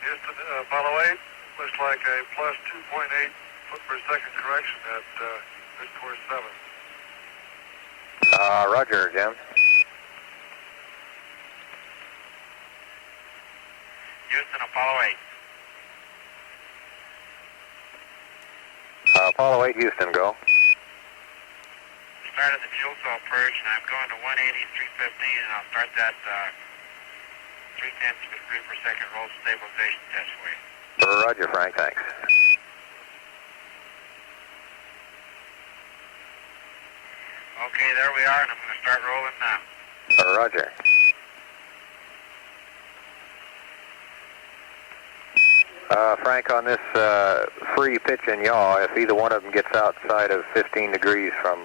Houston, Apollo 8, looks like a plus 2.8 foot per second correction at Midcourse 7. Roger, Jim. Houston, Apollo 8. Apollo 8, Houston, go. Started the fuel cell purge, and I'm going to 180, 315, and I'll start that 0.3 of a degree per second roll stabilization test for you. Roger, Frank, thanks. Okay, there we are, and I'm going to start rolling now. Roger. Frank, on this free pitch and yaw, if either one of them gets outside of 15 degrees from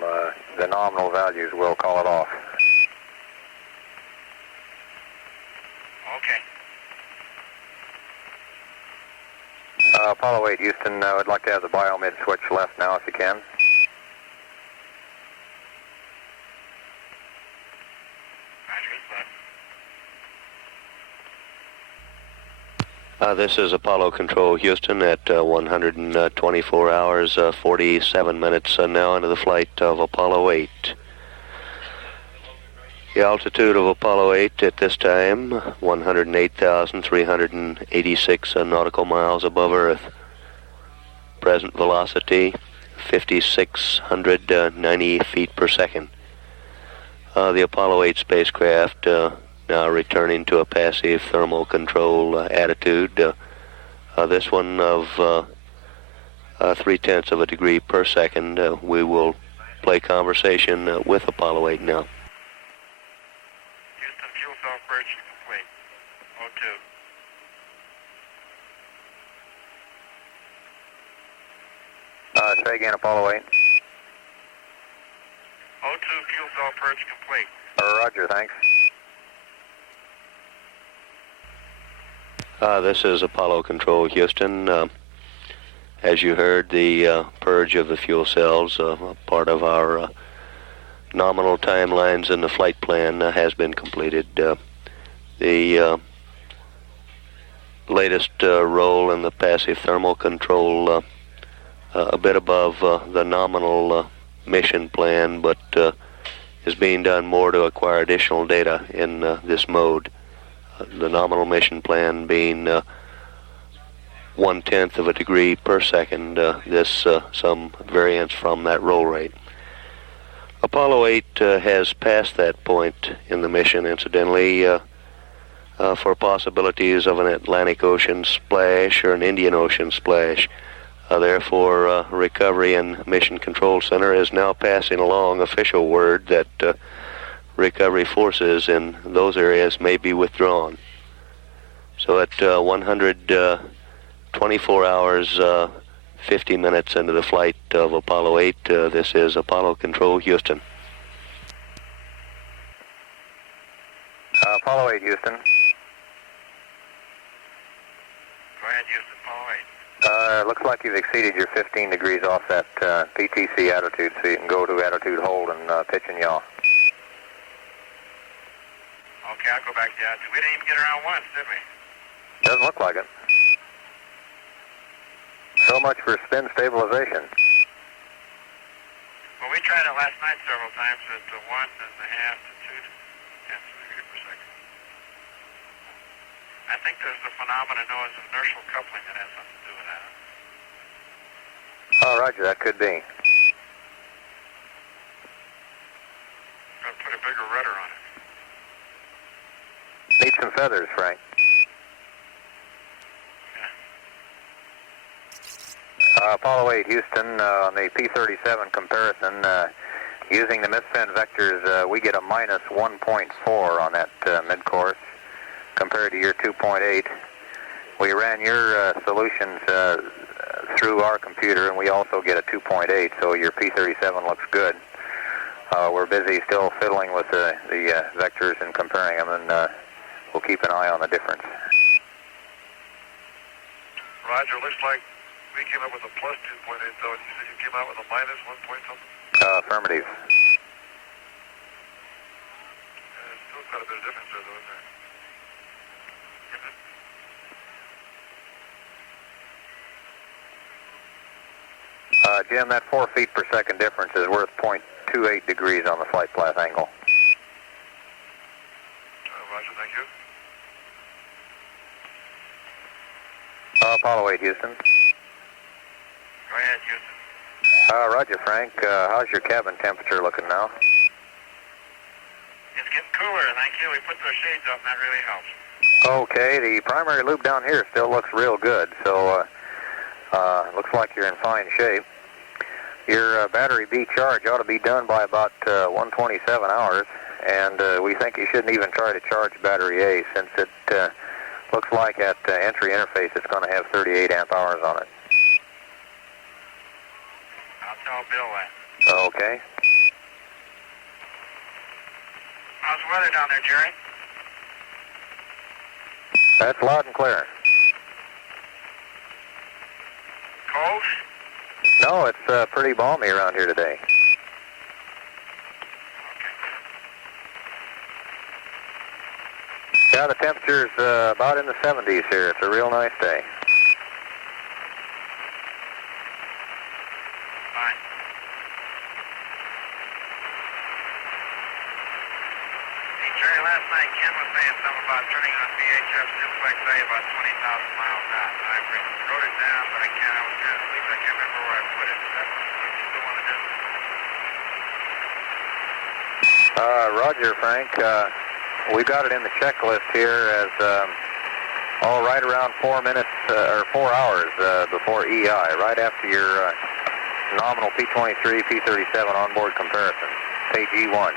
the nominal values, we'll call it off. Okay. Apollo 8, Houston, I'd like to have the biomid switch left now if you can. This is Apollo Control, Houston, at 124 hours, 47 minutes now into the flight of Apollo 8. The altitude of Apollo 8 at this time, 108,386 nautical miles above Earth. Present velocity, 5,690 feet per second. The Apollo 8 spacecraft now returning to a passive thermal control attitude. This one of 0.3 of a degree per second. We will play conversation with Apollo 8 now. Houston, fuel cell purge complete. O2. Say again, Apollo 8. O2 fuel cell purge complete. Roger, thanks. This is Apollo Control, Houston. As you heard, the purge of the fuel cells, part of our nominal timelines in the flight plan, has been completed. The latest roll in the passive thermal control, a bit above the nominal mission plan, but is being done more to acquire additional data in this mode. The nominal mission plan being 1/10 of a degree per second, some variance from that roll rate. Apollo 8 has passed that point in the mission, incidentally, for possibilities of an Atlantic Ocean splash or an Indian Ocean splash. Therefore, Recovery and Mission Control Center is now passing along official word that recovery forces in those areas may be withdrawn. So at 124 hours, 50 minutes into the flight of Apollo 8, this is Apollo Control, Houston. Apollo 8, Houston. Go ahead, Houston, Apollo 8. Looks like you've exceeded your 15 degrees off that PTC attitude, so you can go to attitude hold and pitch and yaw. Okay, I'll go back to that. We didn't even get around once, did we? Doesn't look like it. So much for spin stabilization. Well, we tried it last night several times at 1.5 to 2 tenths of a degree per second. I think there's a phenomenon known as inertial coupling that has something to do with that. Oh, roger, that could be. Got to put a bigger rudder on it. Need some feathers, Frank. Apollo 8, Houston, on the P-37 comparison, using the misspin vectors, we get a minus 1.4 on that midcourse compared to your 2.8. We ran your solutions through our computer, and we also get a 2.8, so your P-37 looks good. We're busy still fiddling with the vectors and comparing them, and we'll keep an eye on the difference. Roger, looks like we came up with a plus 2.8, though, and you said you came out with a minus 1 point something? Affirmative. There's still quite a bit of difference there, though, isn't there? Jim, that 4 feet per second difference is worth 0.28 degrees on the flight path angle. Roger, thank you. Apollo 8, Houston. Go ahead, Houston. Roger, Frank. How's your cabin temperature looking now? It's getting cooler, thank you. We put those shades up, and that really helps. Okay, the primary loop down here still looks real good, so looks like you're in fine shape. Your battery B charge ought to be done by about 127 hours, and we think you shouldn't even try to charge battery A since it looks like at entry interface it's going to have 38 amp hours on it. I'll tell Bill that. Okay. How's the weather down there, Jerry? That's loud and clear. Cold? No, it's pretty balmy around here today. Yeah, the temperature's about in the 70s here. It's a real nice day. Fine. Hey, Jerry, last night Ken was saying something about turning on VHF duplex A about 20,000 miles out. I wrote it down, but I was trying to sleep. I can't remember where I put it. Is that what you still want to do? Roger, Frank. We've got it in the checklist here as all right around 4 minutes or 4 hours before EI, right after your nominal P23, P37 onboard comparison, page E1.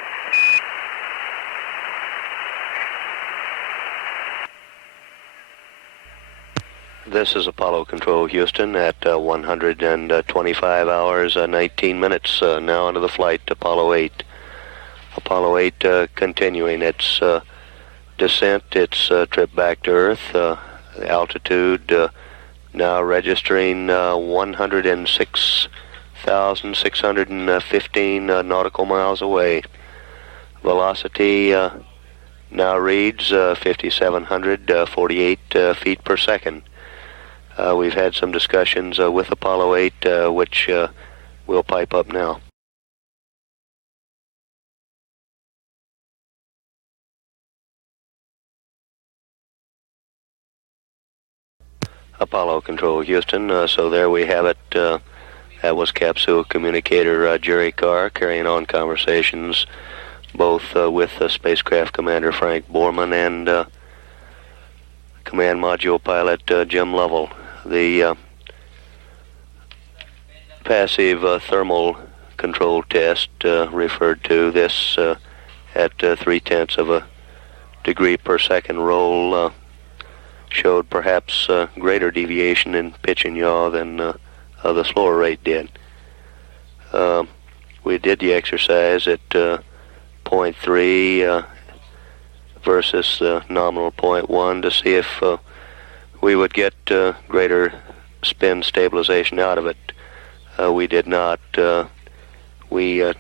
This is Apollo Control Houston at 125 hours, 19 minutes now into the flight, Apollo 8. Apollo 8 continuing its descent, its trip back to Earth, altitude now registering 106,615 nautical miles away. Velocity now reads 5,748 feet per second. We've had some discussions with Apollo 8, which we'll pipe up now. Apollo Control Houston, so there we have it. That was capsule communicator Jerry Carr carrying on conversations both with spacecraft commander Frank Borman and command module pilot Jim Lovell. The passive thermal control test referred to this at 0.3 of a degree per second roll showed perhaps greater deviation in pitch and yaw than the slower rate did. We did the exercise at 0.3 versus nominal 0.1 to see if we would get greater spin stabilization out of it. We did not. We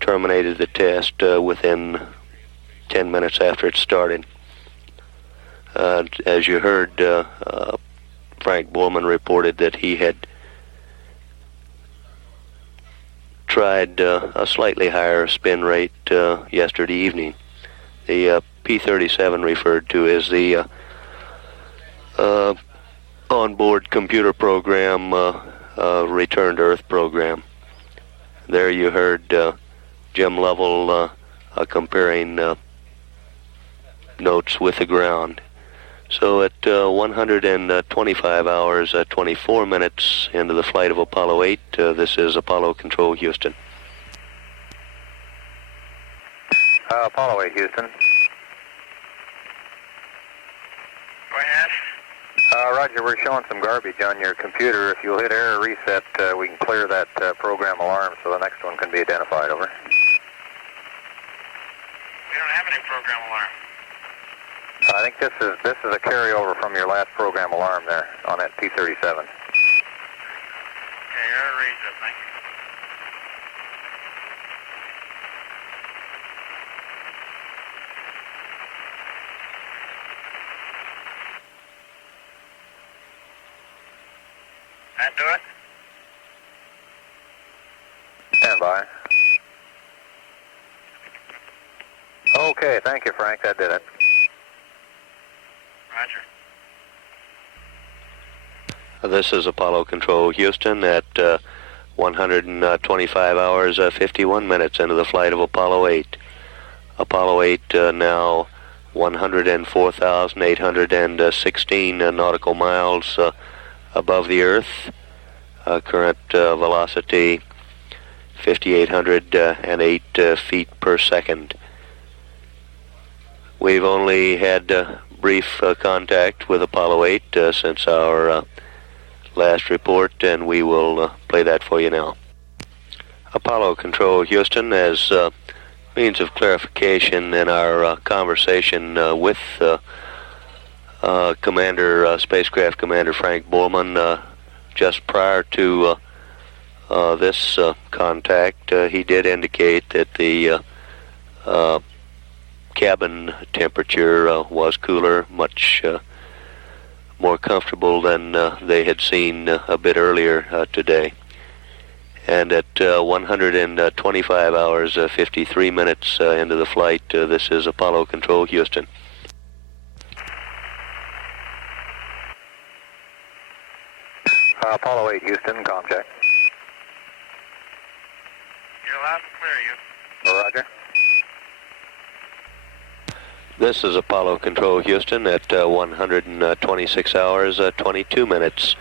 terminated the test within 10 minutes after it started. As you heard, Frank Borman reported that he had tried a slightly higher spin rate yesterday evening. The P37 referred to as the onboard computer program, return to Earth program. There you heard Jim Lovell comparing notes with the ground. So at 125 hours, 24 minutes into the flight of Apollo 8, this is Apollo Control Houston. Apollo 8, Houston. Go ahead. Roger, we're showing some garbage on your computer. If you'll hit error reset, we can clear that program alarm so the next one can be identified. Over. We don't have any program alarm. I think this is a carryover from your last program alarm there on that P37. Okay, error reset, thank you. That do it? stand by. Okay, thank you, Frank. That did it. Roger. This is Apollo Control Houston at 125 hours, 51 minutes into the flight of Apollo 8. Apollo 8 now 104,816 nautical miles above the Earth. Current velocity 5,808 feet per second. We've only had brief contact with Apollo 8 since our last report, and we will play that for you now. Apollo Control Houston, as means of clarification in our conversation with Spacecraft Commander Frank Borman just prior to this contact, he did indicate that the cabin temperature was cooler, much more comfortable than they had seen a bit earlier today. And at 125 hours, 53 minutes into the flight, this is Apollo Control Houston. Apollo 8 Houston, comm check. You're loud and clear, you. Roger. This is Apollo Control Houston at 126 hours, 22 minutes.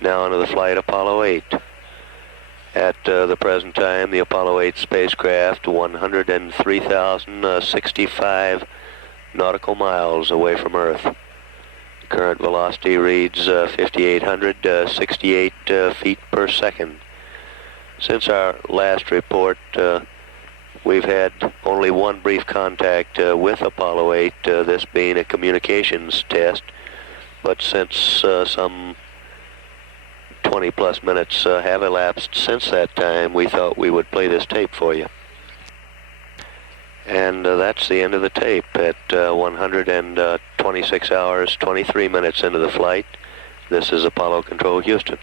Now into the flight Apollo 8. At the present time, the Apollo 8 spacecraft 103,065 nautical miles away from Earth. Current velocity reads 5,868 feet per second. Since our last report, we've had only one brief contact with Apollo 8, this being a communications test. But since some 20 plus minutes have elapsed since that time, we thought we would play this tape for you. And that's the end of the tape at 126 hours, 23 minutes into the flight. This is Apollo Control Houston.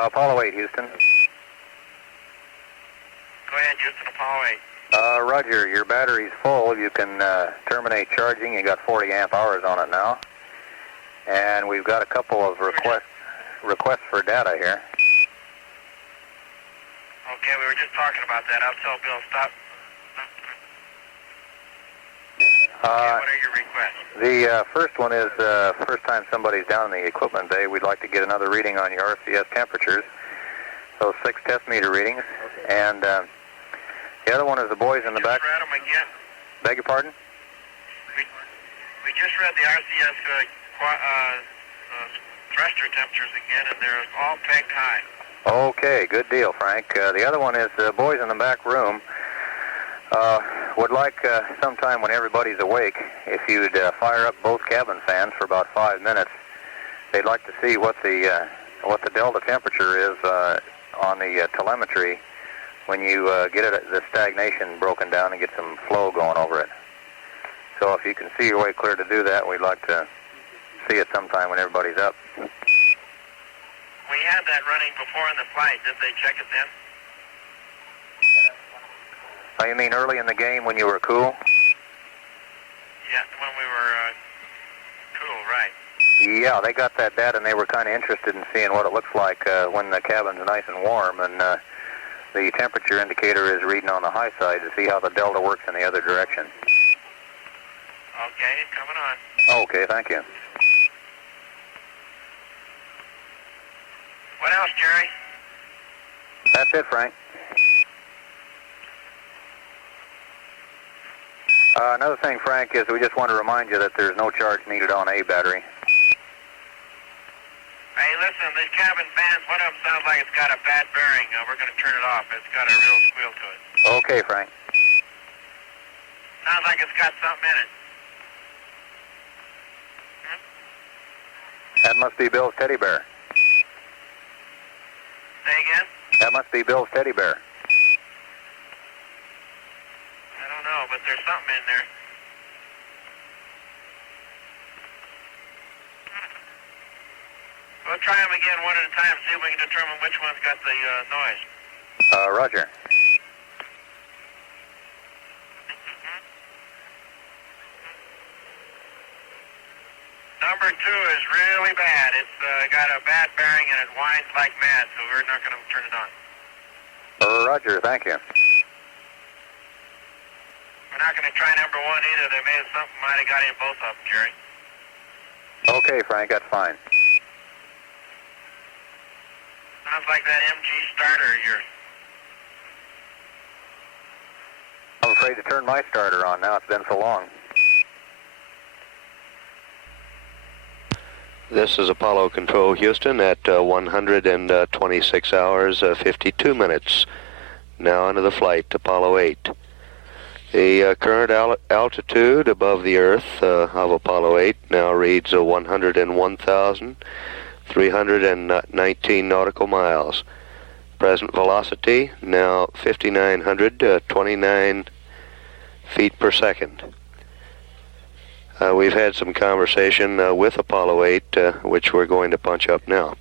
Apollo 8 Houston. Go ahead, Houston, Apollo 8. Roger, your battery's full. You can terminate charging. You got 40 amp hours on it now. And we've got a couple of requests for data here. Okay, we were just talking about that. I'll tell Bill, stop. Okay, what are your requests? The first one is first time somebody's down in the equipment bay, we'd like to get another reading on your RCS temperatures. So 6 test meter readings. And the other one is the boys in the back. Read them again. Beg your pardon? We just read the RCS thruster temperatures again, and they're all pegged high. Okay, good deal, Frank. The other one is the boys in the back room would like sometime when everybody's awake, if you'd fire up both cabin fans for about 5 minutes. They'd like to see what the delta temperature is on the telemetry when you get the stagnation broken down and get some flow going over it. So if you can see your way clear to do that, we'd like to see it sometime when everybody's up. We had that running before in the flight. Did they check it then? Oh, you mean early in the game when you were cool? Yeah, when we were cool, right. Yeah, they got that data and they were kind of interested in seeing what it looks like when the cabin's nice and warm, and the temperature indicator is reading on the high side to see how the delta works in the other direction. Okay, coming on. Okay, thank you. What else, Jerry? That's it, Frank. Another thing, Frank, is we just want to remind you that there's no charge needed on A battery. Hey, listen, these cabin fans, one of them sounds like it's got a bad bearing. We're going to turn it off. It's got a real squeal to it. Okay, Frank. Sounds like it's got something in it. That must be Bill's teddy bear. Say again? That must be Bill's teddy bear. I don't know, but there's something in there. We'll try them again one at a time, see if we can determine which one's got the noise. Roger. Number 2 is really bad. It's got a bad bearing and it whines like mad, so we're not going to turn it on. Roger, thank you. We're not going to try number 1 either. They may have something might have got in both of them, Jerry. Okay, Frank, that's fine. Sounds like that MG starter of yours. I'm afraid to turn my starter on now. It's been so long. This is Apollo Control Houston at 126 hours, 52 minutes. Now into the flight, Apollo 8. The current altitude above the Earth of Apollo 8 now reads 101,319 nautical miles. Present velocity now 5,929 feet per second. We've had some conversation with Apollo 8, which we're going to punch up now.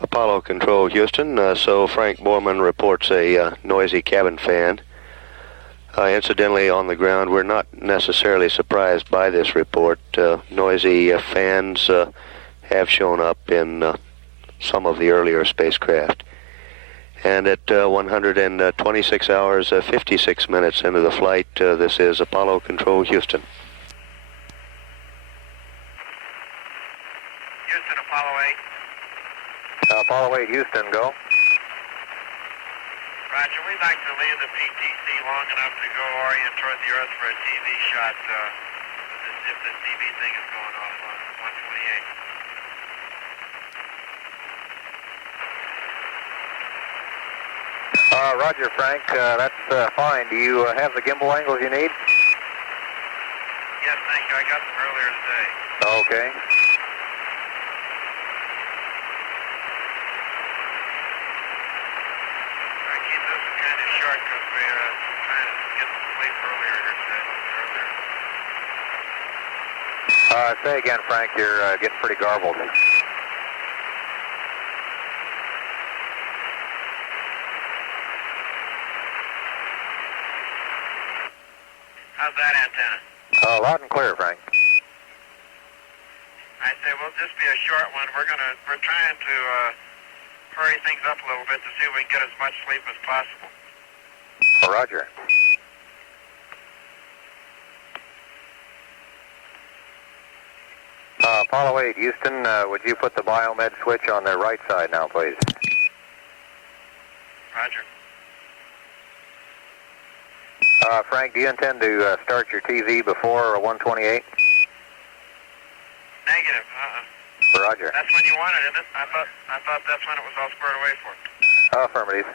Apollo Control Houston, so Frank Borman reports a noisy cabin fan. Incidentally, on the ground, we're not necessarily surprised by this report. Noisy fans have shown up in some of the earlier spacecraft. And at 126 hours, 56 minutes into the flight, this is Apollo Control Houston. Houston, Apollo 8. Apollo 8, Houston, go. Roger, we'd like to leave the PTC long enough to go orient toward the Earth for a TV shot if this TV thing is going off on 128. Roger, Frank, that's fine. Do you have the gimbal angles you need? Yes, thank you. I got them earlier today. Okay. I keep this one kind of short because we're trying to get some sleep earlier here today, a little bit earlier. Say again, Frank, you're getting pretty garbled. How's that antenna? Loud and clear, Frank. I say we'll just be a short one. We're trying to hurry things up a little bit to see if we can get as much sleep as possible. Roger. Apollo 8, Houston, would you put the biomed switch on the right side now, please? Roger. Frank, do you intend to start your TV before 128? Negative. Roger. That's when you wanted it. I thought that's when it was all squared away for. Affirmative.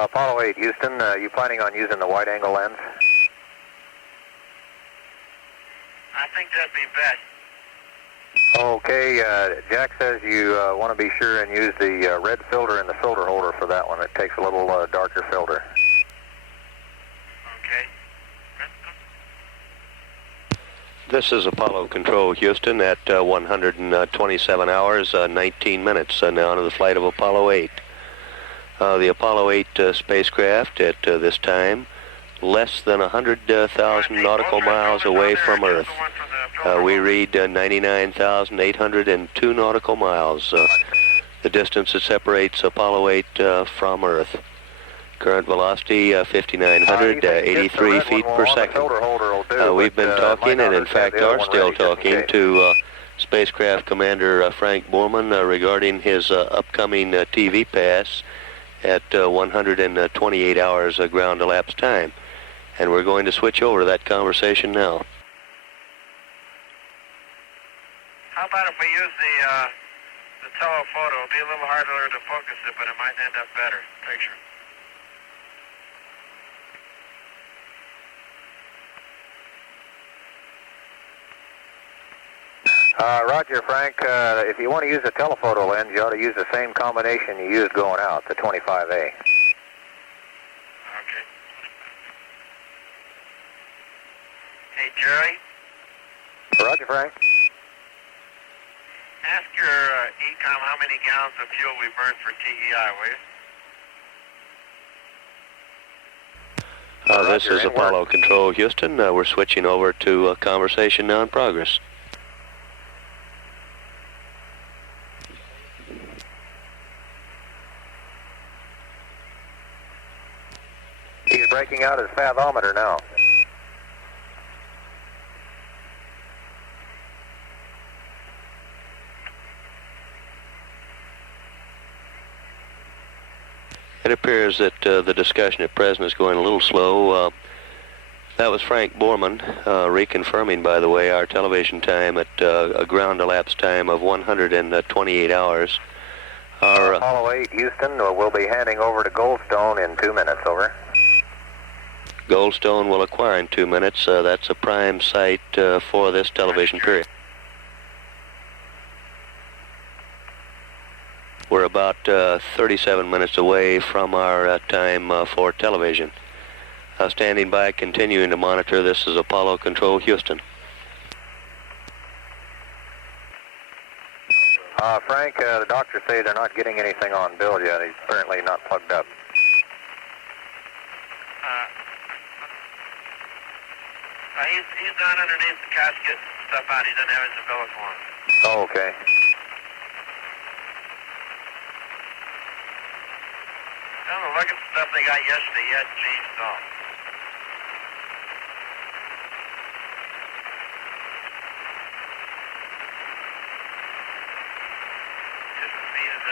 Apollo 8, Houston, you planning on using the wide-angle lens? I think that'd be best. Okay, Jack says you want to be sure and use the red filter in the filter holder for that one. It takes a little darker filter. Okay. This is Apollo Control Houston at 127 hours, 19 minutes now into the flight of Apollo 8. The Apollo 8 spacecraft at this time less than 100,000 nautical miles away from Earth. We read 99,802 nautical miles, the distance that separates Apollo 8 from Earth. Current velocity 5,983 feet per second. We've been talking, and in fact are still talking, to Spacecraft Commander Frank Borman regarding his upcoming TV pass at 128 hours ground elapsed time. And we're going to switch over to that conversation now. How about if we use the telephoto? It'll be a little harder to focus it, but it might end up better. Picture. Roger, Frank. If you want to use a telephoto lens, you ought to use the same combination you used going out, the 25A. Okay. Hey, Jerry? Roger, Frank. Ask your ECOM how many gallons of fuel we burned for TEI, will you? This is Apollo Control, Houston. We're switching over to a conversation now in progress. He's breaking out his fathometer now. It appears that the discussion at present is going a little slow. That was Frank Borman, reconfirming, by the way, our television time at a ground elapsed time of 128 hours. Our Apollo 8, Houston, we'll be handing over to Goldstone in 2 minutes, over. Goldstone will acquire in 2 minutes. That's a prime site for this television period. We're about 37 minutes away from our time for television. Standing by, continuing to monitor. This is Apollo Control, Houston. Frank, the doctors say they're not getting anything on Bill yet. He's apparently not plugged up. He's down underneath the casket and stuff out. He doesn't have his umbilical on. Oh, okay. Look at the stuff they got yesterday. He hadn't changed at all. Just as neat as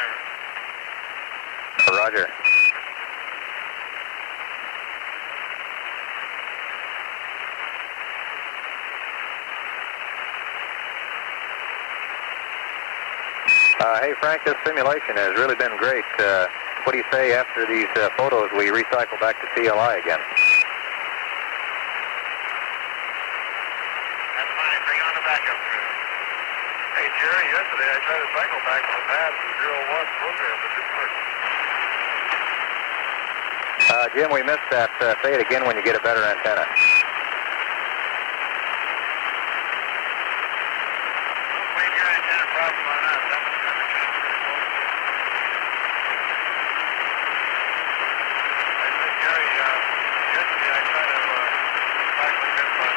ever. Roger. Hey, Frank, this simulation has really been great. What do you say after these photos we recycle back to CLI again? That's fine. Bring on the backup crew. Hey, Jerry, yesterday I tried to cycle back to the pad for 01 program, but it didn't work. Jim, we missed that. Say it again when you get a better antenna. Don't blame your antenna problem on us. That was kind of transfer close. I said, Jerry, yesterday I tried to cycle him on 01.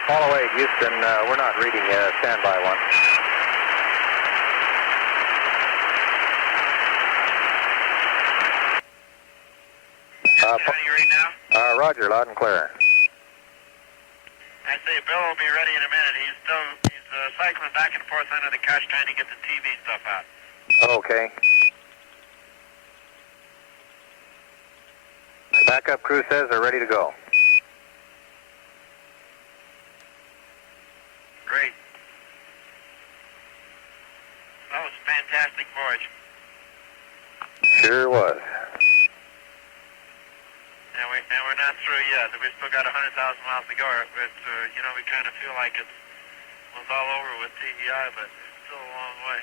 Apollo 8, Houston, we're not reading standby one. How do you read now? Roger, loud and clear. I say Bill will be ready in a minute. He's cycling back and forth under the couch trying to get the TV stuff out. Okay. Backup crew says they're ready to go. Great. That was a fantastic voyage. Sure was. And we're not through yet. We've still got 100,000 miles to go. But, we kind of feel like it's all over with TEI, but it's still a long way.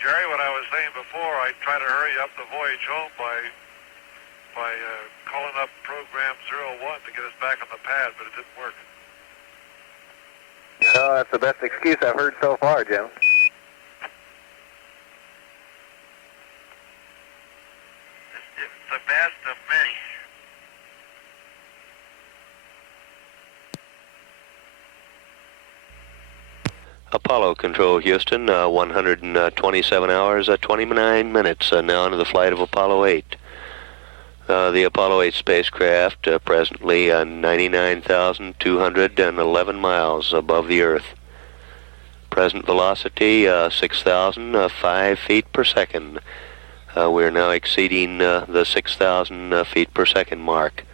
Jerry, what I was saying before, I try to hurry up the voyage home by calling up program 01 to get us back on the pad, but it didn't work. Oh, that's the best excuse I've heard so far, Jim. It's the best of many. Apollo Control, Houston, 127 hours, 29 minutes now into the flight of Apollo 8. The Apollo 8 spacecraft presently 99,211 miles above the Earth. Present velocity 6,005 feet per second. We're now exceeding the 6,000 feet per second mark.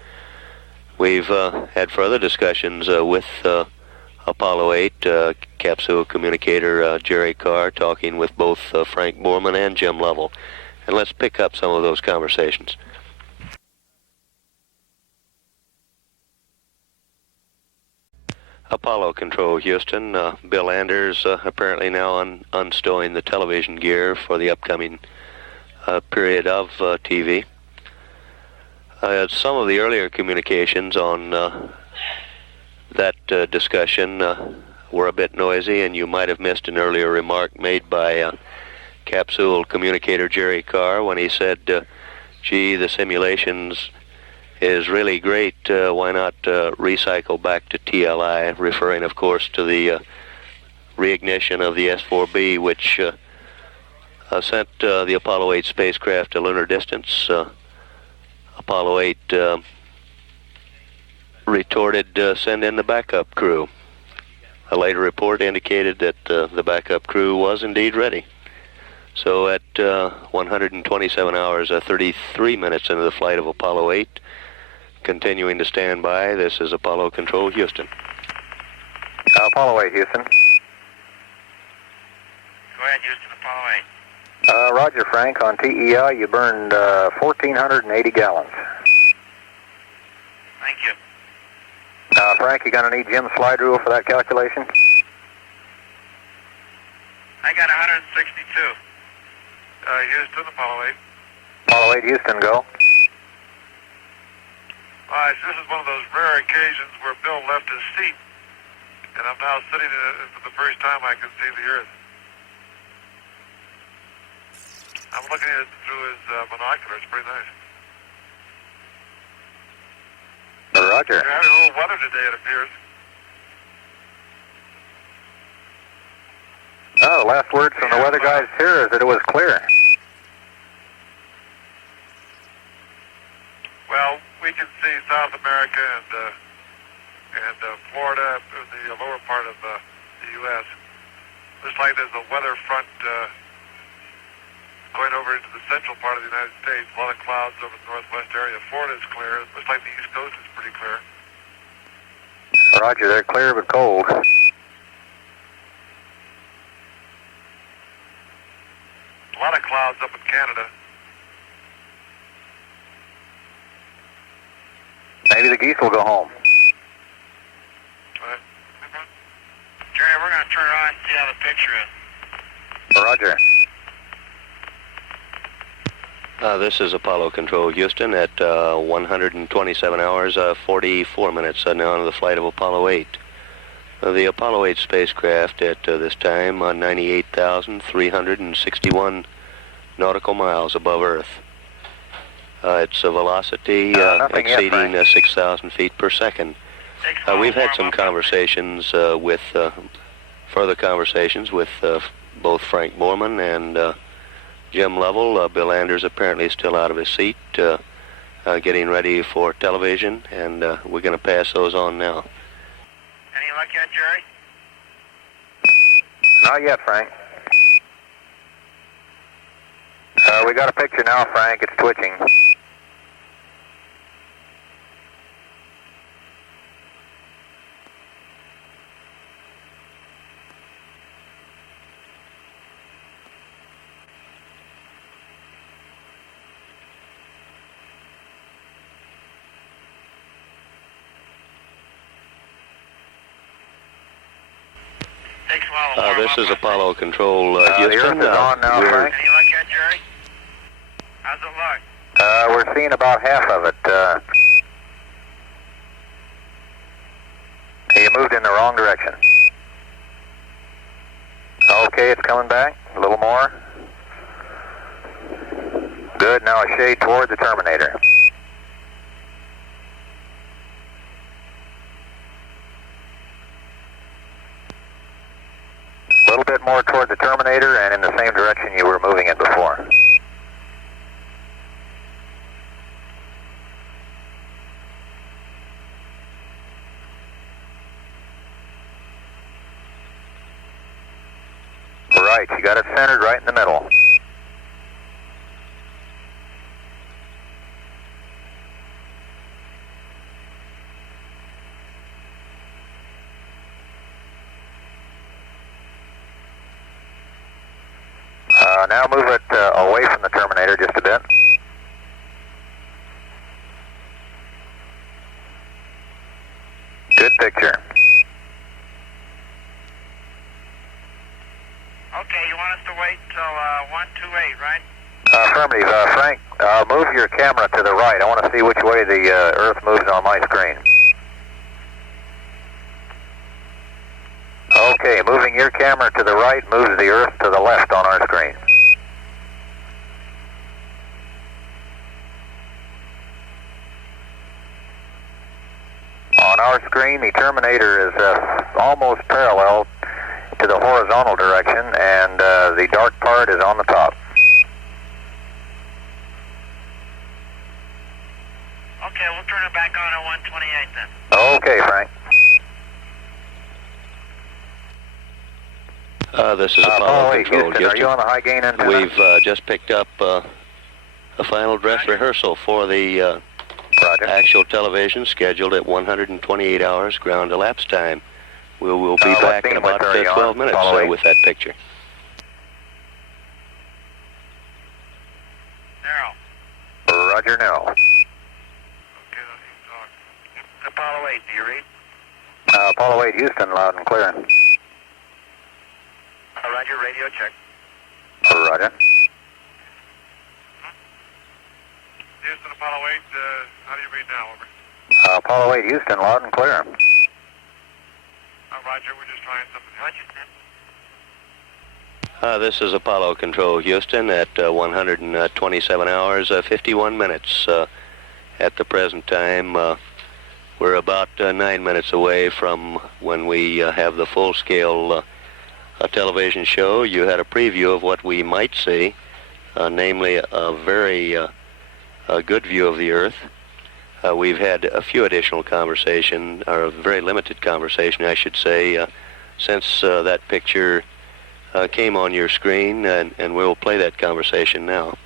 We've had further discussions with Apollo 8 capsule communicator Jerry Carr talking with both Frank Borman and Jim Lovell. And let's pick up some of those conversations. Apollo Control, Houston. Bill Anders apparently now unstowing the television gear for the upcoming period of TV. Some of the earlier communications on that discussion were a bit noisy, and you might have missed an earlier remark made by capsule communicator Jerry Carr when he said, gee, the simulations is really great, why not recycle back to TLI, referring of course to the reignition of the S-4B, which sent the Apollo 8 spacecraft to lunar distance. Apollo 8 retorted, send in the backup crew. A later report indicated that the backup crew was indeed ready. So at 127 hours, 33 minutes into the flight of Apollo 8, continuing to stand by, this is Apollo Control, Houston. Apollo 8, Houston. Go ahead, Houston, Apollo 8. Roger, Frank. On TEI, you burned 1,480 gallons. Thank you. Frank, you gonna need Jim's slide rule for that calculation? I got 162. Houston, Apollo 8. Apollo 8, Houston, go. This is one of those rare occasions where Bill left his seat, and I'm now sitting in it, and for the first time I can see the Earth. I'm looking at it through his binocular. It's pretty nice. Roger. You're having a little weather today, it appears. Oh, the last words from the weather guys here is that it was clear. Well, we can see South America and Florida in the lower part of the U.S. Looks like there's a weather front going over into the central part of the United States. A lot of clouds over the northwest area. Florida is clear. It looks like the East Coast is pretty clear. Roger, they're clear but cold. A lot of clouds up in Canada. Maybe the geese will go home. Jerry, we're going to turn it on and see how the picture is. Roger. This is Apollo Control, Houston, at 127 hours, 44 minutes now into the flight of Apollo 8. The Apollo 8 spacecraft at this time 98,361 nautical miles above Earth. Its velocity exceeding 6,000 feet per second. We've had some conversations with, further conversations with both Frank Borman and Jim Lovell. Bill Anders apparently still out of his seat, getting ready for television, and we're going to pass those on now. Any luck yet, Jerry? Not yet, Frank. We got a picture now, Frank. It's twitching. Takes a while to warm This up, is I Apollo Control, The Houston. Earth is on now, Frank. think. Any luck yet, Jerry? How's it look? We're seeing about half of it. You moved in the wrong direction. Okay, it's coming back. A little more. Good, now a shade toward the terminator. A little bit more toward the terminator and in the same direction you were moving it before. Right, you got it centered right in the middle. Now move it away from the terminator just a bit. Good picture. Okay, you want us to wait till 128, right? Affirmative. Frank, move your camera to the right. I want to see which way the Earth moves on my screen. Okay, moving your camera to the right moves the Earth to the left on our screen. On our screen, the terminator is almost parallel to the horizontal direction, and the dark part is on the top. Okay, we'll turn it back on at 128 then. Okay, Frank. This is Apollo Control, Houston, are you on the high gain antenna? We've just picked up a final dress rehearsal for the actual television scheduled at 128 hours ground elapsed time. We'll be back in about 12 minutes with that picture. Narrow. Roger, now. Okay, let's talk. Apollo 8, do you read? Apollo 8, Houston, loud and clear. Roger, radio check. Roger. Houston, Apollo 8, how do you read now? Over. Apollo 8, Houston, loud and clear. Roger, we're just trying something. Roger. This is Apollo Control, Houston, at 127 hours, 51 minutes. At the present time, we're about 9 minutes away from when we have the full-scale television show. You had a preview of what we might see, namely a very good view of the Earth. We've had a few additional conversation, or a very limited conversation, I should say, since that picture came on your screen, and we'll play that conversation now.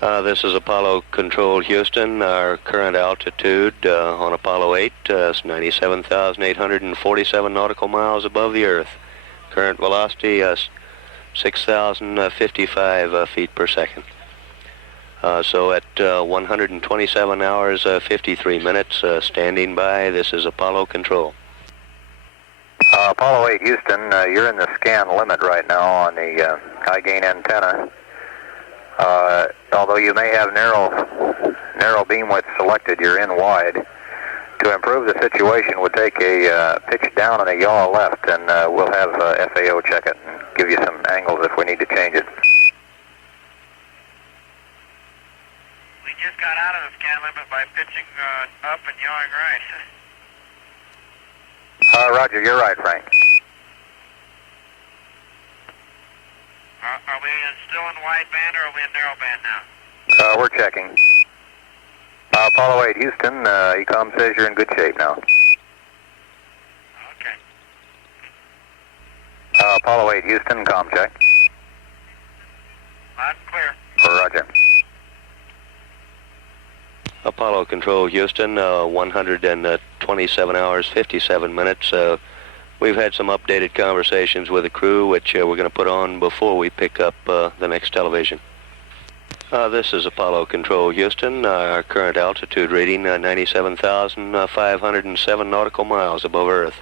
This is Apollo Control, Houston. Our current altitude on Apollo 8 is 97,847 nautical miles above the Earth. Current velocity is 6,055 feet per second. So at 127 hours, 53 minutes, standing by, this is Apollo Control. Apollo 8, Houston, you're in the scan limit right now on the high gain antenna. Although you may have narrow beam width selected, you're in wide. To improve the situation, we'll take a pitch down and a yaw left, and we'll have FAO check it and give you some angles if we need to change it. We just got out of the scan limit by pitching up and yawing right. Roger, you're right, Frank. Are we still in wide band or are we in narrow band now? We're checking. Apollo 8, Houston, ECOM says you're in good shape now. Okay. Apollo 8, Houston, comm check. Loud and clear. Roger. Apollo Control, Houston, 127 hours, 57 minutes. We've had some updated conversations with the crew, which we're going to put on before we pick up the next television. This is Apollo Control, Houston. Our current altitude reading, 97,507 nautical miles above Earth.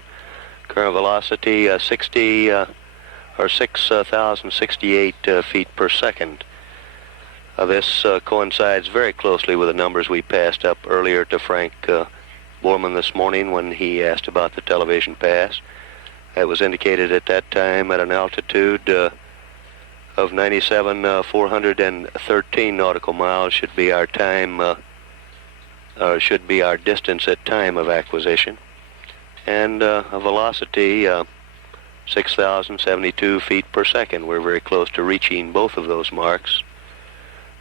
Current velocity, 6,068 feet per second. This coincides very closely with the numbers we passed up earlier to Frank Borman this morning when he asked about the television pass. It was indicated at that time at an altitude of 97,413 nautical miles should be our time, should be our distance at time of acquisition, and a velocity 6,072 feet per second. We're very close to reaching both of those marks.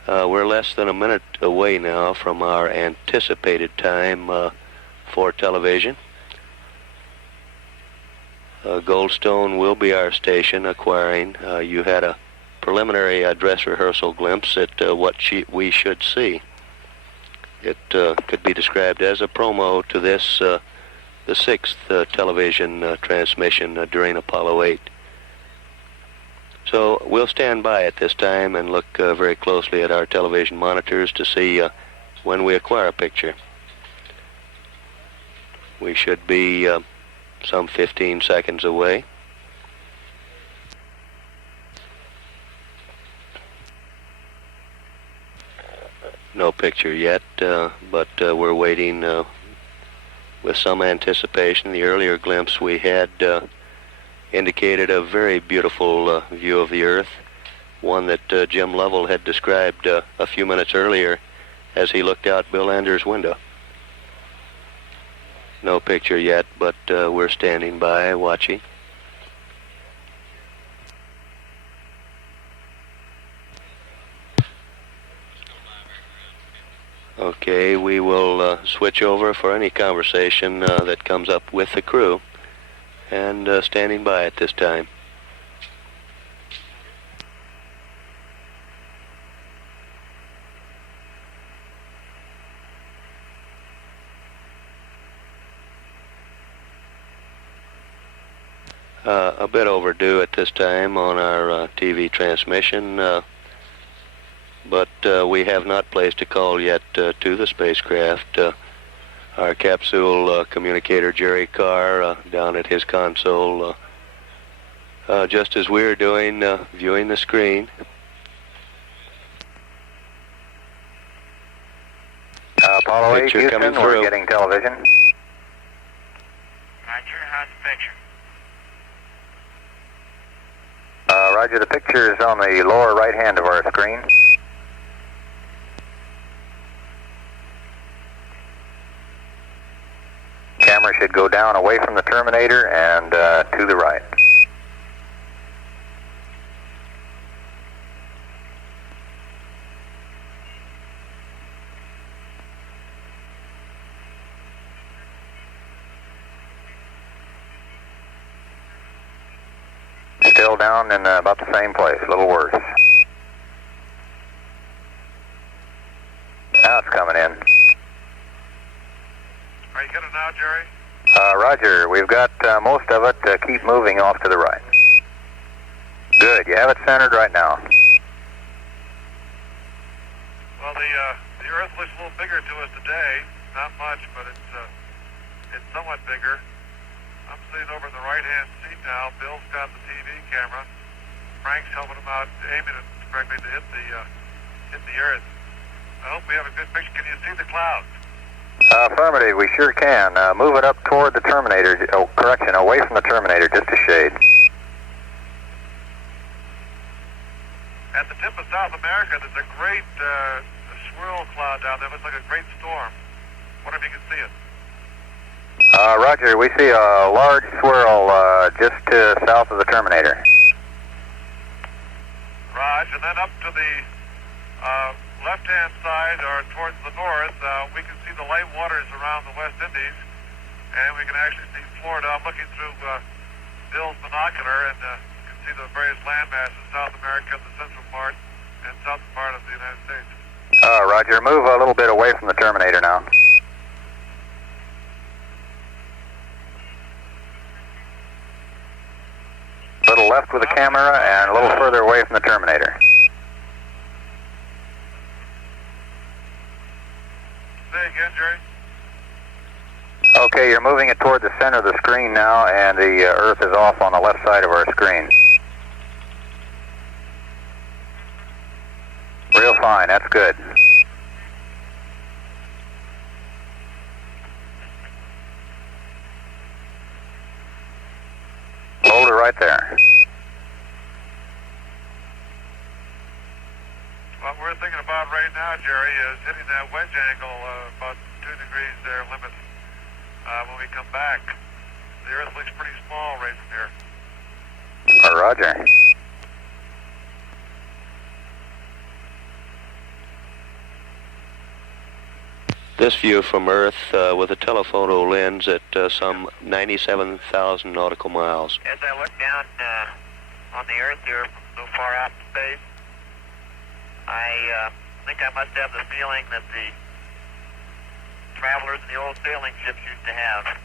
We're less than a minute away now from our anticipated time for television. Goldstone will be our station acquiring. You had a preliminary dress rehearsal glimpse at what we should see. It could be described as a promo to this, the sixth television transmission during Apollo 8. So we'll stand by at this time and look very closely at our television monitors to see when we acquire a picture. We should be some 15 seconds away. No picture yet, but we're waiting with some anticipation. The earlier glimpse we had indicated a very beautiful view of the Earth, one that Jim Lovell had described a few minutes earlier as he looked out Bill Anders' window. No picture yet, but we're standing by watching. Okay, we will switch over for any conversation that comes up with the crew, and standing by at this time. A bit overdue at this time on our TV transmission, but we have not placed a call yet to the spacecraft. Our capsule communicator, Jerry Carr, down at his console, just as we're doing, viewing the screen. Apollo 8, Picture Houston, coming we're through. getting television. Roger, how's the picture? Roger, the picture is on the lower right hand of our screen. Camera should go down away from the terminator and to the right. Still down in about the same place, a little worse. Now it's coming in. Are you getting it now, Jerry? Roger, we've got most of it. Keep moving off to the right. Good, you have it centered right now. Well, the Earth looks a little bigger to us today. Not much, but it's somewhat bigger. I'm sitting over in the right-hand seat now. Bill's got the TV camera. Frank's helping him out, aiming it correctly to hit the Earth. I hope we have a good picture. Can you see the clouds? Affirmative, we sure can. Move it up toward the terminator. Oh, correction, away from the terminator, just a shade. At the tip of South America, there's a great swirl cloud down there. Looks like a great storm. Wonder if you can see it. Roger, we see a large swirl just to south of the terminator. Raj, and then up to the left-hand side or towards the north, we can see the light waters around the West Indies, and we can actually see Florida. I'm looking through Bill's binocular, and you can see the various landmasses, South America, the central part, and southern part of the United States. Roger, move a little bit away from the terminator now. A little left with the camera and a little further away from the terminator. Say again, Jerry. Okay, you're moving it toward the center of the screen now, and the Earth is off on the left side of our screen. Real fine, that's good. Hold it right there. What we're thinking about right now, Jerry, is hitting that wedge angle about 2 degrees there limit when we come back. The Earth looks pretty small right from here. Roger. This view from Earth with a telephoto lens at some 97,000 nautical miles. As I look down on the Earth here, so far out in space, I think I must have the feeling that the travelers in the old sailing ships used to have.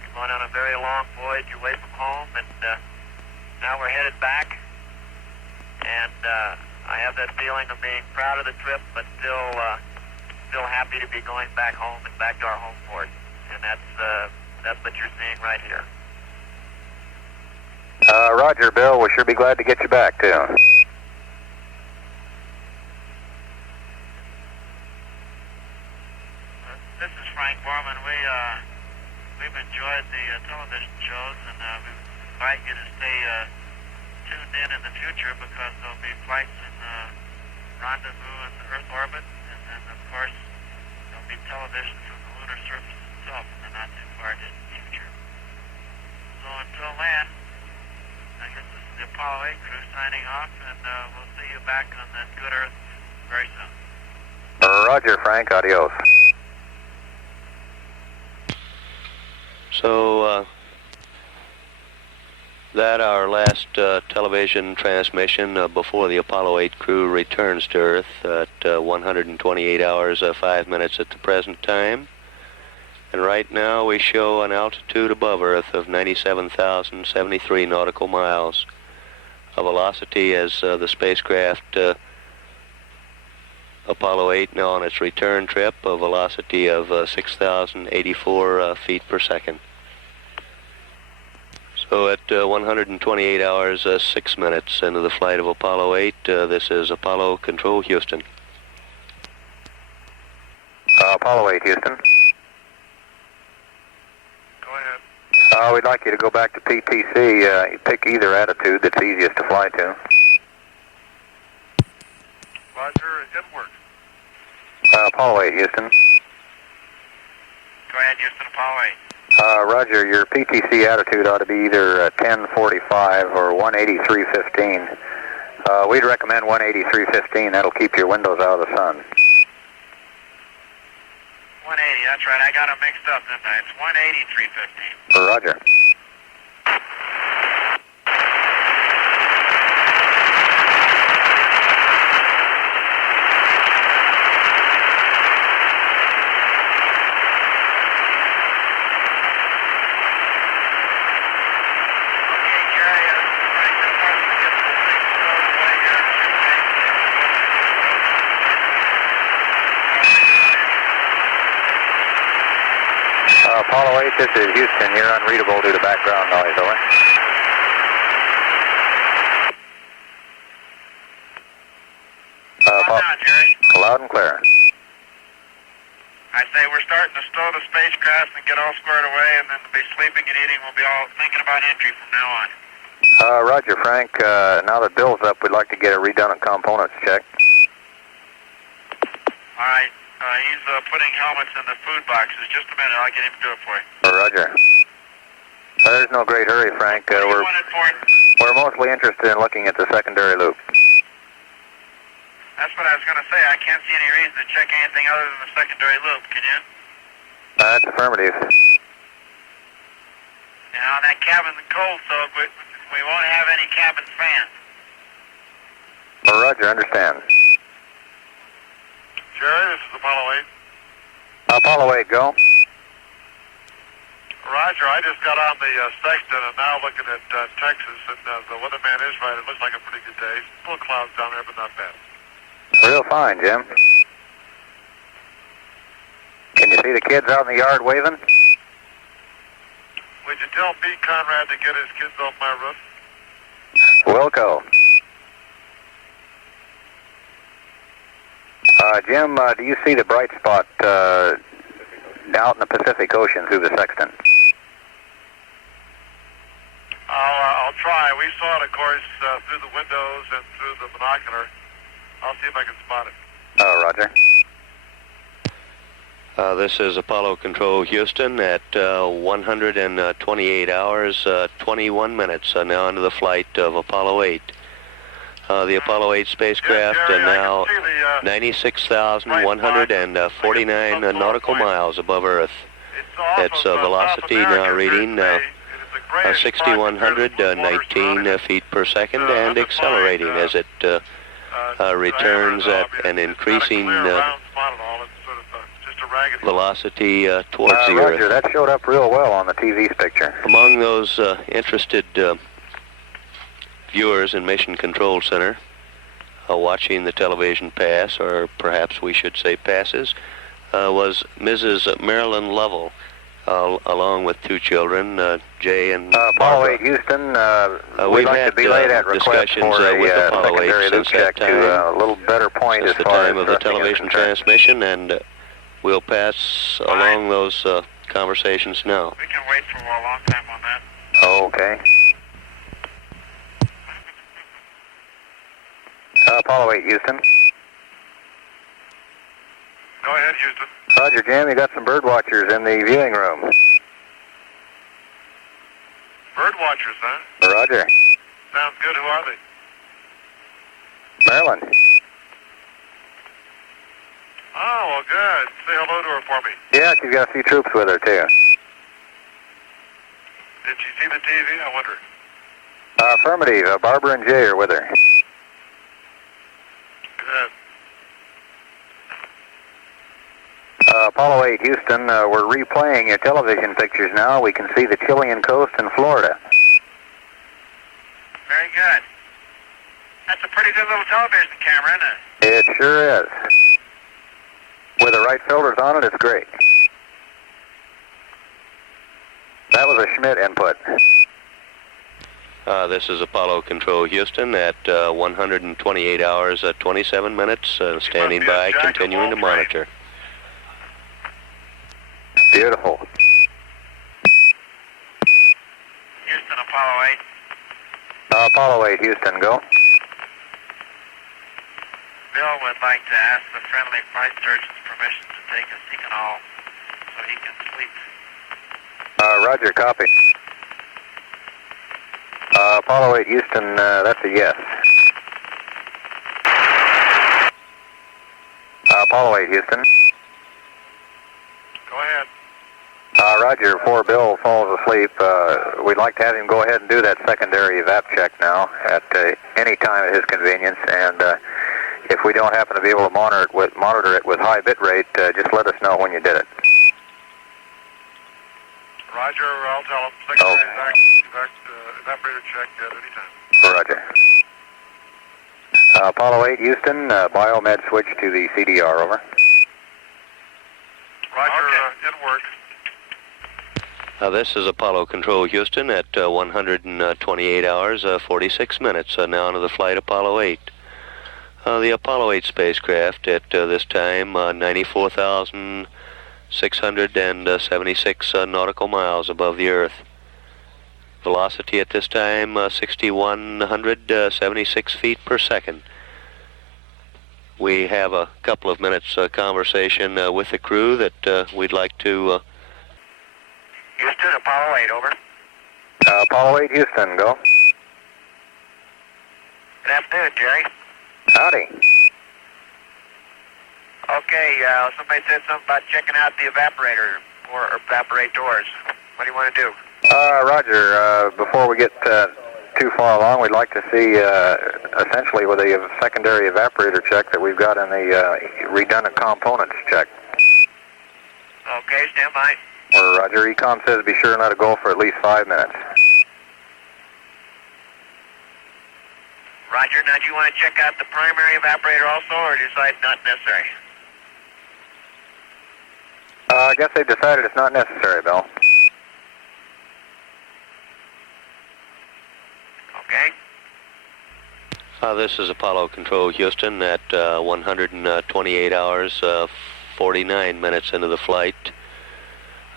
We've gone on a very long voyage away from home, and now we're headed back. And I have that feeling of being proud of the trip, but still happy to be going back home and back to our home port. And that's what you're seeing right here. Roger, Bill. We'll sure be glad to get you back, too. we've enjoyed the television shows, and we invite you to stay tuned in the future, because there'll be flights in rendezvous in the Earth orbit, and then, of course, there'll be television from the lunar surface itself in the not too far distant future. So until then, I guess this is the Apollo 8 crew signing off, and we'll see you back on that good Earth very soon. Roger, Frank. Adios. So, that our last television transmission before the Apollo 8 crew returns to Earth at 128 hours 5 minutes at the present time. And right now we show an altitude above Earth of 97,073 nautical miles. A velocity as the spacecraft Apollo 8 now on its return trip, a velocity of 6,084 feet per second. So at 128 hours 6 minutes into the flight of Apollo 8, this is Apollo Control Houston. Apollo 8, Houston. Go ahead. We'd like you to go back to PTC. Pick either attitude that's easiest to fly to. Roger, inward. Apollo 8, Houston. Go ahead, Houston, Apollo 8. Roger, your PTC attitude ought to be either 1045 or 183.15. We'd recommend 183.15. That'll keep your windows out of the sun. 180, that's right. I got them mixed up, didn't I? It's 183.15. Roger. Apollo 8, this is Houston. You're unreadable due to background noise, over. Down, Jerry. Loud and clear. I say we're starting to stow the spacecraft and get all squared away, and then we'll be sleeping and eating. We'll be all thinking about entry from now on. Roger, Frank. Now that Bill's up, we'd like to get a redundant components check. All right. He's putting helmets in the food boxes. Just a minute. I'll get him to do it for you. Roger. There's no great hurry, Frank. What do you want it for? We're mostly interested in looking at the secondary loop. That's what I was going to say. I can't see any reason to check anything other than the secondary loop. Can you? That's affirmative. Now, that cabin's cold, so we won't have any cabin fans. Roger, understand. Jerry, this is Apollo 8. Apollo 8, go. Roger, I just got on the sextant and now looking at Texas, and the weatherman is right. It looks like a pretty good day. A little clouds down there, but not bad. Real fine, Jim. Can you see the kids out in the yard waving? Would you tell Pete Conrad to get his kids off my roof? Wilco. Jim, do you see the bright spot out in the Pacific Ocean through the sextant? I'll try. We saw it, of course, through the windows and through the binocular. I'll see if I can spot it. Roger. This is Apollo Control Houston at 128 hours 21 minutes now into the flight of Apollo 8. The Apollo 8 spacecraft now 96,149 nautical miles above Earth. Its velocity now reading 6,119 feet per second and accelerating as it returns at an increasing velocity towards the Earth. Roger, that showed up real well on the TV's picture. Among those interested viewers in Mission Control Center watching the television pass, or perhaps we should say passes, was Mrs. Marilyn Lovell, along with two children, Jay and Apollo 8 Houston, we'd like to belay that request for with a Apollo 8 secondary loop since that check to a little better point since as the far time as of the television transmission, and we'll pass along those conversations now. We can wait for a long time on that. Okay. Apollo 8, Houston. Go ahead, Houston. Roger, Jim, you got some bird watchers in the viewing room. Bird watchers, huh? Roger. Sounds good. Who are they? Maryland. Oh, well, good. Say hello to her for me. Yeah, she's got a few troops with her, too. Did she see the TV? I wonder. Affirmative. Barbara and Jay are with her. Good. Apollo 8, Houston, we're replaying your television pictures now. We can see the Chilean coast in Florida. Very good. That's a pretty good little television camera, isn't it? It sure is. With the right filters on it, it's great. That was a Schmidt input. This is Apollo Control Houston at 128 hours, 27 minutes, standing by, continuing to monitor. Beautiful. Houston, Apollo 8. Apollo 8, Houston, go. Bill would like to ask the friendly flight surgeon's permission to take a Seconal so he can sleep. Roger, copy. Apollo 8, Houston, that's a yes. Apollo 8, Houston. Go ahead. Roger, before Bill falls asleep, we'd like to have him go ahead and do that secondary evap check now at any time at his convenience. And if we don't happen to be able to monitor it with high bit rate, just let us know when you did it. Roger, I'll tell him. Secondary evaporator check at any time. Roger. Apollo 8, Houston, biomed switch to the CDR, over. Roger, in work. This is Apollo Control Houston at 128 hours, 46 minutes, now into the flight Apollo 8. The Apollo 8 spacecraft at this time, 94,676 nautical miles above the Earth. Velocity at this time, 6,176 feet per second. We have a couple of minutes conversation with the crew that we'd like to... Houston, Apollo 8, over. Apollo 8, Houston, go. Good afternoon, Jerry. Howdy. Okay, somebody said something about checking out the evaporator or evaporators. What do you want to do? Roger, before we get too far along, we'd like to see essentially with a secondary evaporator check that we've got in the redundant components check. Okay, stand by. Roger, Ecom says be sure not to go for at least 5 minutes. Roger, now do you want to check out the primary evaporator also, or decide not necessary? I guess they've decided it's not necessary, Bill. Okay. This is Apollo Control Houston at 128 hours, 49 minutes into the flight.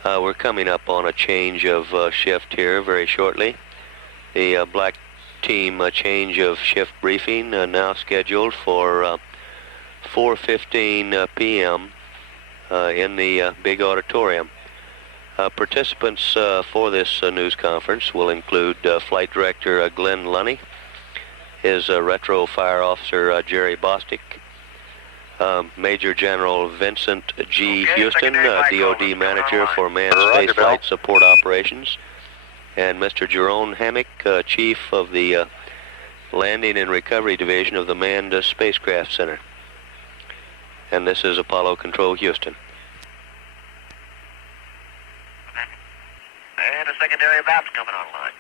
We're coming up on a change of shift here very shortly. The black team change of shift briefing now scheduled for 4:15 p.m. In the big auditorium. Participants for this news conference will include Flight Director Glenn Lunny, his retro fire officer Jerry Bostic, Major General Vincent G. Houston, DoD Manager for Manned Spaceflight Support Operations, and Mr. Jerome Hammock, Chief of the Landing and Recovery Division of the Manned Spacecraft Center. And this is Apollo Control Houston. And a secondary evap's coming online.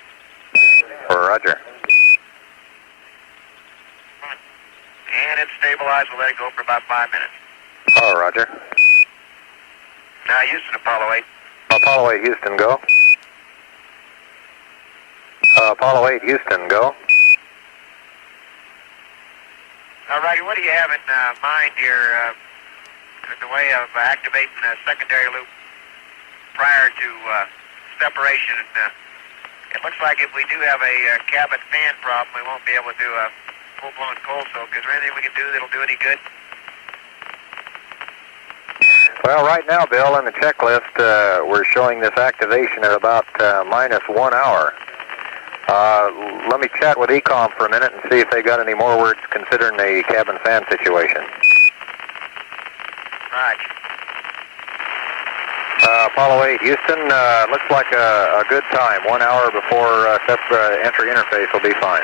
Roger. And it's stabilized. We'll let it go for about 5 minutes. Roger. Now, Houston, Apollo 8. Apollo 8, Houston, go. Apollo 8, Houston, go. All righty, what do you have in mind here in the way of activating the secondary loop? prior to separation. And it looks like if we do have a cabin fan problem, we won't be able to do a full-blown cold soak. Is there anything we can do that'll do any good? Well, right now, Bill, in the checklist, we're showing this activation at about minus 1 hour. Let me chat with Ecom for a minute and see if they got any more words considering the cabin fan situation. Right. Apollo 8, Houston, looks like a good time. 1 hour before entry interface will be fine.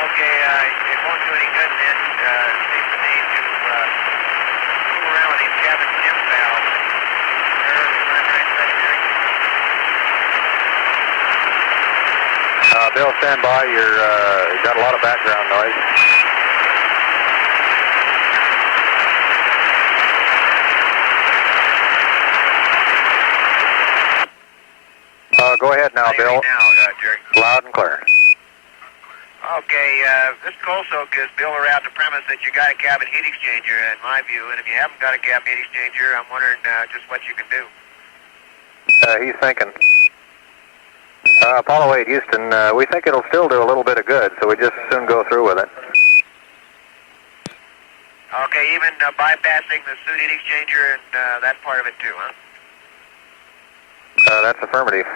Okay, it won't do any good then. It seems to me to fool around with these cabin sim valves. Bill, stand by. You've got a lot of background noise. Go ahead now, Bill. Jerry? Loud and clear. Okay, this cold soak is built around the premise that you got a cabin heat exchanger, in my view, and if you haven't got a cabin heat exchanger, I'm wondering just what you can do. He's thinking. Apollo 8, Houston, we think it'll still do a little bit of good, so we just soon go through with it. Okay, even bypassing the suit heat exchanger and that part of it too, huh? That's affirmative.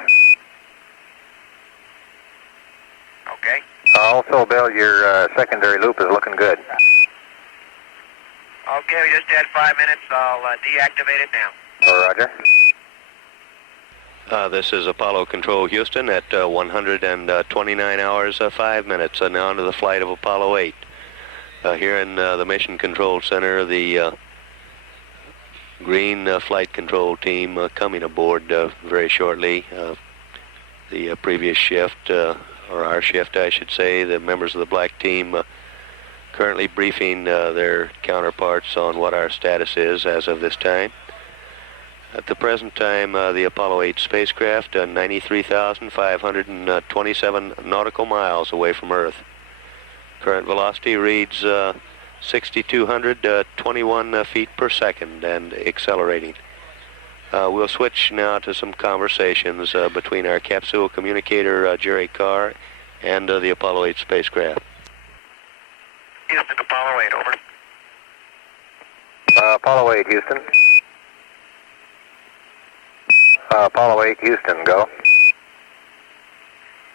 Okay. Also, Bill, your secondary loop is looking good. Okay, we just had 5 minutes. I'll deactivate it now. Roger. This is Apollo Control Houston at 129 hours, 5 minutes. Now onto the flight of Apollo 8. Here in the Mission Control Center, the green flight control team coming aboard very shortly. The previous shift, or our shift I should say, the members of the black team currently briefing their counterparts on what our status is as of this time. At the present time, the Apollo 8 spacecraft 93,527 nautical miles away from Earth. Current velocity reads 6,221 feet per second and accelerating. We'll switch now to some conversations between our capsule communicator, Jerry Carr, and the Apollo 8 spacecraft. Houston, Apollo 8, over. Apollo 8, Houston. Apollo 8, Houston, go.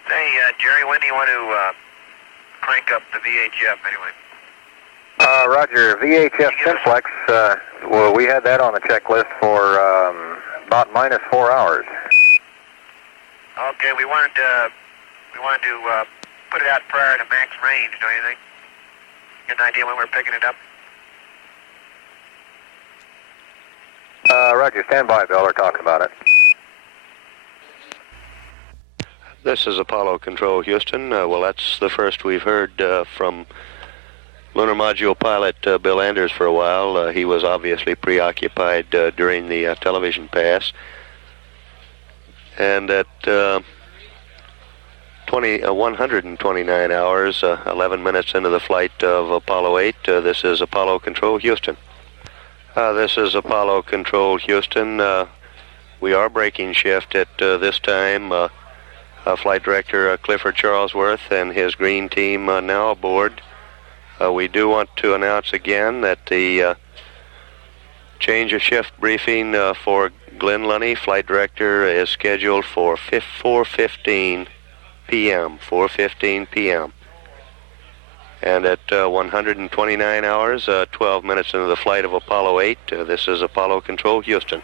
Hey, Jerry, when do you want to crank up the VHF anyway? Roger, VHF simplex, well, we had that on the checklist for about minus 4 hours. Okay, we wanted to put it out prior to max range, don't you think? Get an idea when we're picking it up? Roger, stand by, Bill, we're talking about it. This is Apollo Control Houston. Well, that's the first we've heard from lunar module pilot Bill Anders for a while. He was obviously preoccupied during the television pass. And at 129 hours, 11 minutes into the flight of Apollo 8, this is Apollo Control Houston. This is Apollo Control Houston. We are breaking shift at this time. Flight Director Clifford Charlesworth and his green team now aboard. We do want to announce again that the change of shift briefing for Glenn Lunny, Flight Director, is scheduled for 4:15 p.m. 4:15 p.m. And at 129 hours, 12 minutes into the flight of Apollo 8, this is Apollo Control Houston.